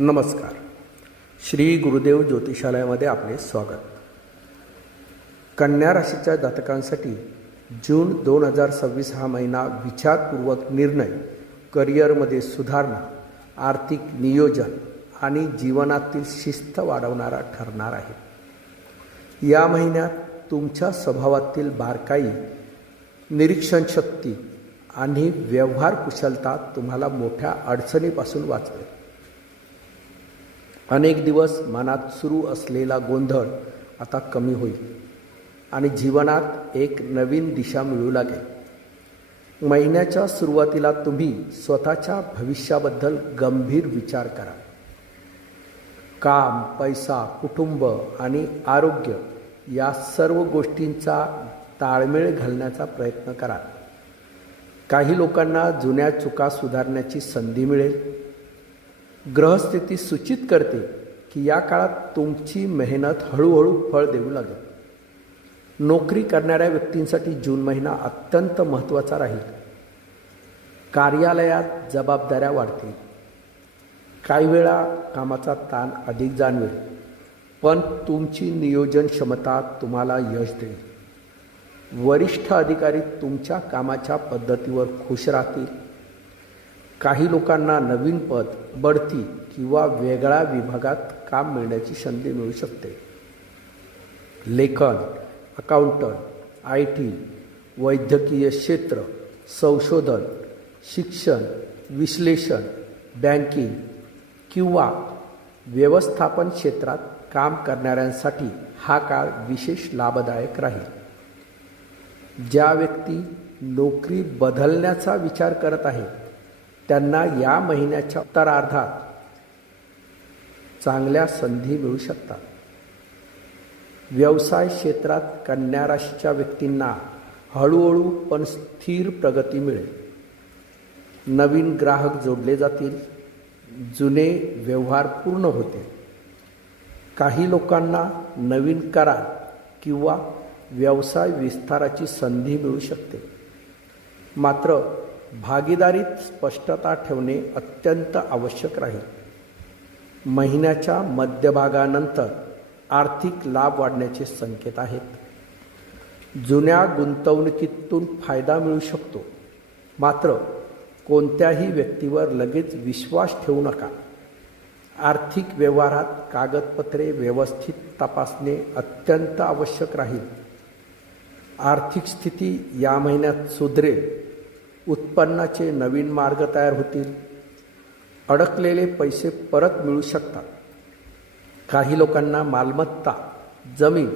नमस्कार. श्री गुरुदेव ज्योतिषालयामध्ये आपले स्वागत. कन्या राशीच्या जातकांसाठी जून 2026 हा महिना विचारपूर्वक निर्णय, करिअरमध्ये सुधारणा, आर्थिक नियोजन आणि जीवनातील शिस्त वाढवणारा ठरणार आहे. या महिन्यात तुमच्या स्वभावातील बारकाई, निरीक्षणशक्ती आणि व्यवहार कुशलता तुम्हाला मोठ्या अडचणीपासून वाचवेल. अनेक दिवस मनात सुरू असलेला गोंधळ आता कमी होईल आणि जीवनात एक नवीन दिशा मिळू लागेल. महिन्याच्या सुरुवातीला तुम्ही स्वतःच्या भविष्याबद्दल गंभीर विचार करा. काम, पैसा, कुटुंब आणि आरोग्य या सर्व गोष्टींचा ताळमेळ घालण्याचा प्रयत्न करा. काही लोकांना जुन्या चुका सुधारण्याची संधी मिळेल. ग्रहस्थिती सूचित करते की या काळात तुमची मेहनत हळूहळू फळ देऊ लागेल. नोकरी करणाऱ्या व्यक्तींसाठी जून महिना अत्यंत महत्त्वाचा राहील. कार्यालयात जबाबदाऱ्या वाढतील. काही वेळा कामाचा ताण अधिक जाणवेल, पण तुमची नियोजन क्षमता तुम्हाला यश देईल. वरिष्ठ अधिकारी तुमच्या कामाच्या पद्धतीवर खुश राहतील. काही लोकांना नवीन पद, बढती किंवा वेगळ्या विभागात काम मिळण्याची संधी मिळू शकते. लेखन, अकाउंटंट, IT, वैद्यकीय क्षेत्र, संशोधन, शिक्षण, विश्लेषण, बँकिंग किंवा व्यवस्थापन क्षेत्रात काम करणाऱ्यांसाठी हा काळ विशेष लाभदायक राहील. ज्या व्यक्ती नोकरी बदलण्याचा विचार करत आहेत त्यांना या महिन्याच्या उत्तरार्धात चांगल्या संधी मिळू शकतात. व्यवसाय क्षेत्रात कन्या राशीच्या व्यक्तींना हळूहळू पण स्थिर प्रगती मिळेल. नवीन ग्राहक जोडले जातील. जुने व्यवहार पूर्ण होतील. काही लोकांना नवीन करार किंवा व्यवसाय विस्ताराची संधी मिळू शकते. मात्र भागीदारीत स्पष्टता ठेवणे अत्यंत आवश्यक राहील. महिन्याच्या मध्यभागानंतर आर्थिक लाभ वाढण्याचे संकेत आहेत. जुन्या गुंतवणुकीतून फायदा मिळू शकतो. मात्र कोणत्याही व्यक्तीवर लगेच विश्वास ठेवू नका. आर्थिक व्यवहारात कागदपत्रे व्यवस्थित तपासणे अत्यंत आवश्यक राहील. आर्थिक स्थिती या महिन्यात सुधरेल. उत्पन्नाचे नवीन मार्ग तयार होतील. अडकलेले पैसे परत मिळू शकतात. काही लोकांना मालमत्ता, जमीन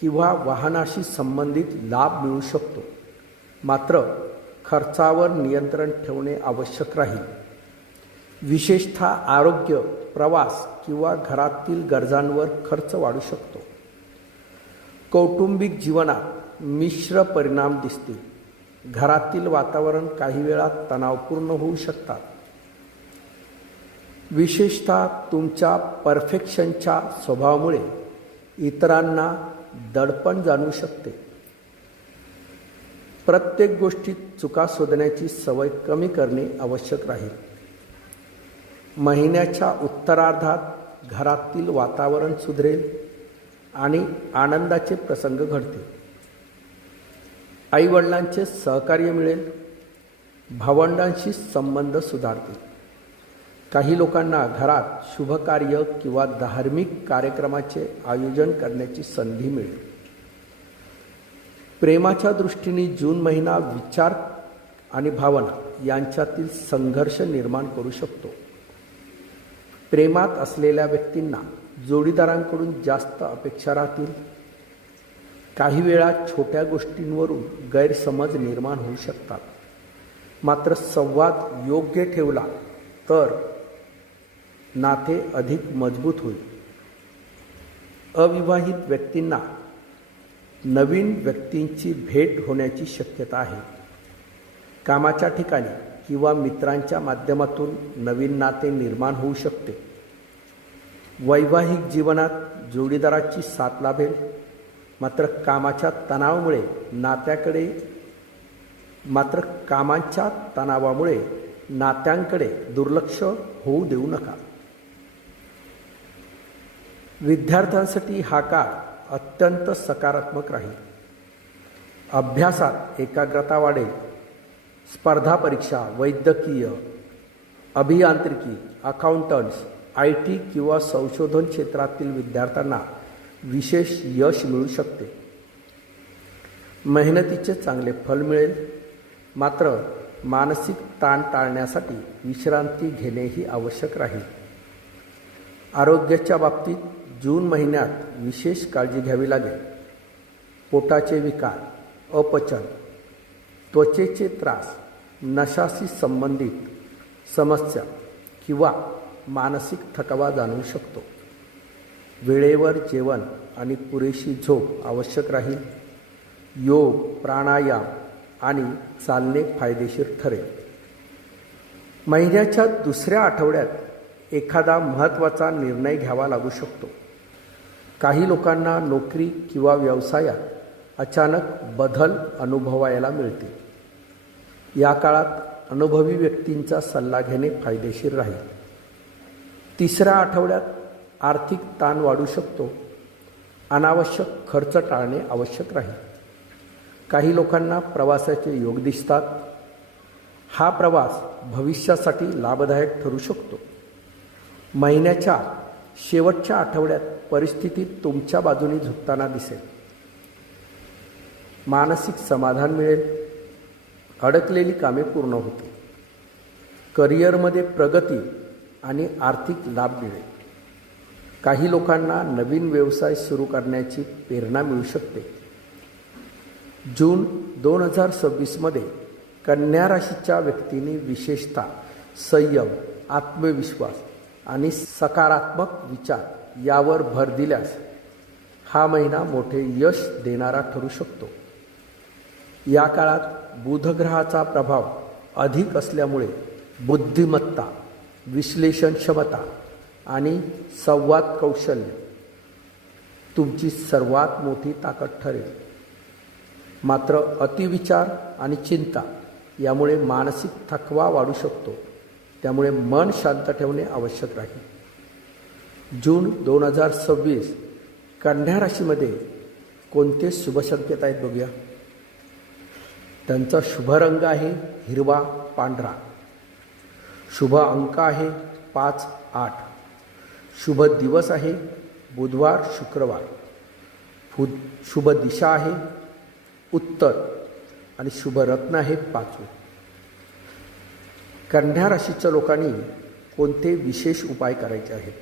किंवा वाहनाशी संबंधित लाभ मिळू शकतो. मात्र खर्चावर नियंत्रण ठेवणे आवश्यक राहील. विशेषतः आरोग्य, प्रवास किंवा घरातील गरजांवर खर्च वाढू शकतो. कौटुंबिक जीवनात मिश्र परिणाम दिसतील. घरातील वातावरण काही वेळा तणावपूर्ण होऊ शकतात. विशेषतः तुमच्या परफेक्शनच्या स्वभावामुळे इतरांना दडपण जाणवू शकते. प्रत्येक गोष्टीत चुका शोधण्याची सवय कमी करणे आवश्यक राहील. महिन्याच्या उत्तरार्धात घरातील वातावरण सुधरेल आणि आनंदाचे प्रसंग घडतील. आईवडिलांचे सहकार्य मिळेल. भावंडांशी संबंध सुधारतील. काही लोकांना घरात शुभकार्य किंवा धार्मिक कार्यक्रमाचे आयोजन करण्याची संधी मिळेल. प्रेमाच्या दृष्टीने जून महिना विचार आणि भावना यांच्यातील संघर्ष निर्माण करू शकतो. प्रेमात असलेल्या व्यक्तींना जोडीदारांकडून जास्त अपेक्षा राहतील. काही वेळा छोट्या गोष्टींवरून गैरसमज निर्माण होऊ शकतात. मात्र संवाद योग्य ठेवला तर नाते अधिक मजबूत होईल. अविवाहित व्यक्तींना नवीन व्यक्तींची भेट होण्याची शक्यता आहे. कामाच्या ठिकाणी किंवा मित्रांच्या माध्यमातून नवीन नाते निर्माण होऊ शकते. वैवाहिक जीवनात जोडीदाराची साथ लाभेल. मात्र कामाच्या तणावामुळे नात्यांकडे दुर्लक्ष होऊ देऊ नका. विद्यार्थ्यांसाठी हा काळ अत्यंत सकारात्मक राहील. अभ्यासात एकाग्रता वाढेल. स्पर्धा परीक्षा, वैद्यकीय, अभियांत्रिकी, अकाउंटंट्स, IT किंवा संशोधन क्षेत्रातील विद्यार्थ्यांना विशेष यश मिळू शकते. मेहनतीचे चांगले फल मिळेल. मात्र मानसिक ताण टाळण्यासाठी विश्रांती घेणेही आवश्यक राहील. आरोग्याच्या बाबतीत जून महिन्यात विशेष काळजी घ्यावी लागेल. पोटाचे विकार, अपचन, त्वचेचे त्रास, नशाशी संबंधित समस्या किंवा मानसिक थकवा जाणवू शकतो. वेळेवर जेवण आणि पुरेशी झोप आवश्यक राहील. योग, प्राणायाम आणि चालणे फायदेशीर ठरेल. महिन्याच्या दुसऱ्या आठवड्यात एखादा महत्त्वाचा निर्णय घ्यावा लागू शकतो. काही लोकांना नोकरी किंवा व्यवसायात अचानक बदल अनुभवायला मिळते. या काळात अनुभवी व्यक्तींचा सल्ला घेणे फायदेशीर राहील. तिसऱ्या आठवड्यात आर्थिक ताण वाढू शकतो. अनावश्यक खर्च टाळणे आवश्यक राहील. काही लोकांना प्रवासाचे योग दिसतात. हा प्रवास भविष्यासाठी लाभदायक ठरू शकतो. महिन्याच्या शेवटच्या आठवड्यात परिस्थिती तुमच्या बाजूने झुकताना दिसेल. मानसिक समाधान मिळेल. अडकलेली कामे पूर्ण होतील. करिअरमध्ये प्रगती आणि आर्थिक लाभ मिळेल. काही लोकांना नवीन व्यवसाय सुरू करण्याची प्रेरणा मिळू शकते. जून 2026मध्ये कन्या राशीच्या व्यक्तींनी विशेषतः संयम, आत्मविश्वास आणि सकारात्मक विचार यावर भर दिल्यास हा महिना मोठे यश देणारा ठरू शकतो. या काळात बुधग्रहाचा प्रभाव अधिक असल्यामुळे बुद्धिमत्ता, विश्लेषण क्षमता आणि संवाद कौशल्य तुमची सर्वात मोठी ताकद ठरेल. मात्र अतिविचार आणि चिंता यामुळे मानसिक थकवा वाढू शकतो. त्यामुळे मन शांत ठेवणे आवश्यक राहील. जून 2026 कन्या राशीमध्ये कोणते शुभ संकेत आहेत बघूया. त्यांचा शुभ रंग आहे हिरवा, पांढरा. शुभ अंक आहे 5, 8. शुभ दिवस आहे बुधवार, शुक्रवार. शुभ दिशा आहे उत्तर आणि शुभ रत्न आहे 5. कन्या राशीच्या लोकांनी कोणते विशेष उपाय करायचे आहेत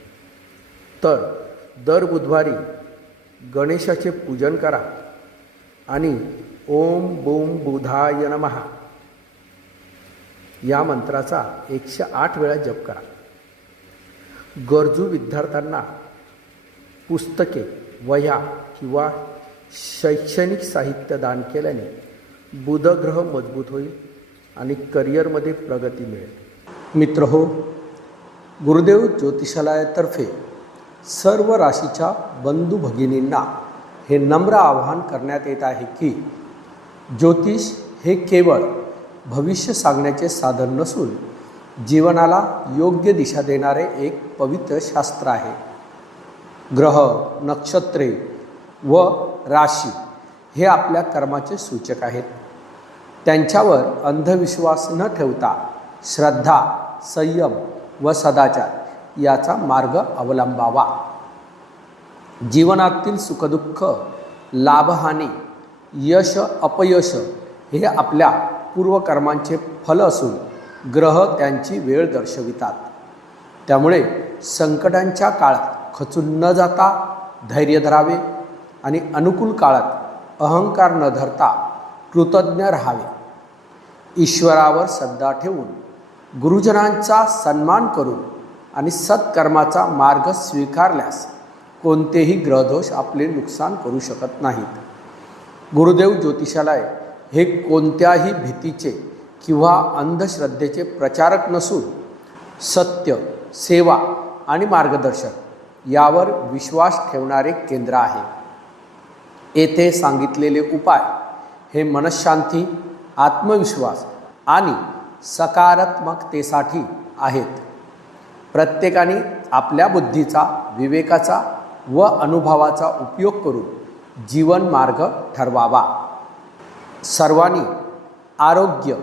तर दर बुधवारी गणेशाचे पूजन करा आणि ओम बूम बुधाय नमः या मंत्राचा 108 वेळा जप करा. गरजू विद्यार्थ्यांना पुस्तके, वह्या किंवा शैक्षणिक साहित्य दान केल्याने बुधग्रह मजबूत होईल आणि करिअरमध्ये प्रगती मिळेल. मित्रहो, गुरुदेव ज्योतिषालयातर्फे सर्व राशीच्या बंधू भगिनींना हे नम्र आवाहन करण्यात येत आहे की ज्योतिष हे केवळ भविष्य सांगण्याचे साधन नसून जीवनाला योग्य दिशा देणारे एक पवित्र शास्त्र आहे. ग्रह, नक्षत्रे व राशी हे आपल्या कर्माचे सूचक आहेत. त्यांच्यावर अंधविश्वास न ठेवता श्रद्धा, संयम व सदाचार याचा मार्ग अवलंबावा. जीवनातील सुखदुःख, लाभहानी, यश अपयश हे आपल्या पूर्वकर्मांचे फल असून ग्रह त्यांची वेळ दर्शवितात. त्यामुळे संकटांच्या काळात खचून न जाता धैर्य धरावे आणि अनुकूल काळात अहंकार न धरता कृतज्ञ राहावे. ईश्वरावर श्रद्धा ठेवून गुरुजनांचा सन्मान करून आणि सत्कर्माचा मार्ग स्वीकारल्यास कोणतेही ग्रहदोष आपले नुकसान करू शकत नाहीत. गुरुदेव ज्योतिषालय हे कोणत्याही भीतीचे किंवा अंधश्रद्धेचे प्रचारक नसून सत्य, सेवा आणि मार्गदर्शन यावर विश्वास ठेवणारे केंद्र आहे. येथे सांगितलेले उपाय हे मनःशांती, आत्मविश्वास आणि सकारात्मकतेसाठी आहेत. प्रत्येकाने आपल्या बुद्धीचा, विवेकाचा व अनुभवाचा उपयोग करून जीवन मार्ग ठरवावा. सर्वांनी आरोग्य,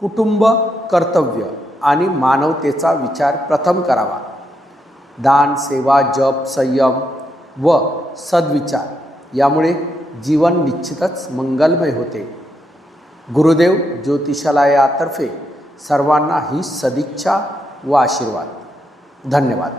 कुटुंब, कर्तव्य आणि मानवतेचा विचार प्रथम करावा. दान, सेवा, जप, संयम व सद्विचार यामुळे जीवन निश्चितच मंगलमय होते. गुरुदेव ज्योतिषालयातर्फे सर्वांना ही सदिच्छा व आशीर्वाद. धन्यवाद.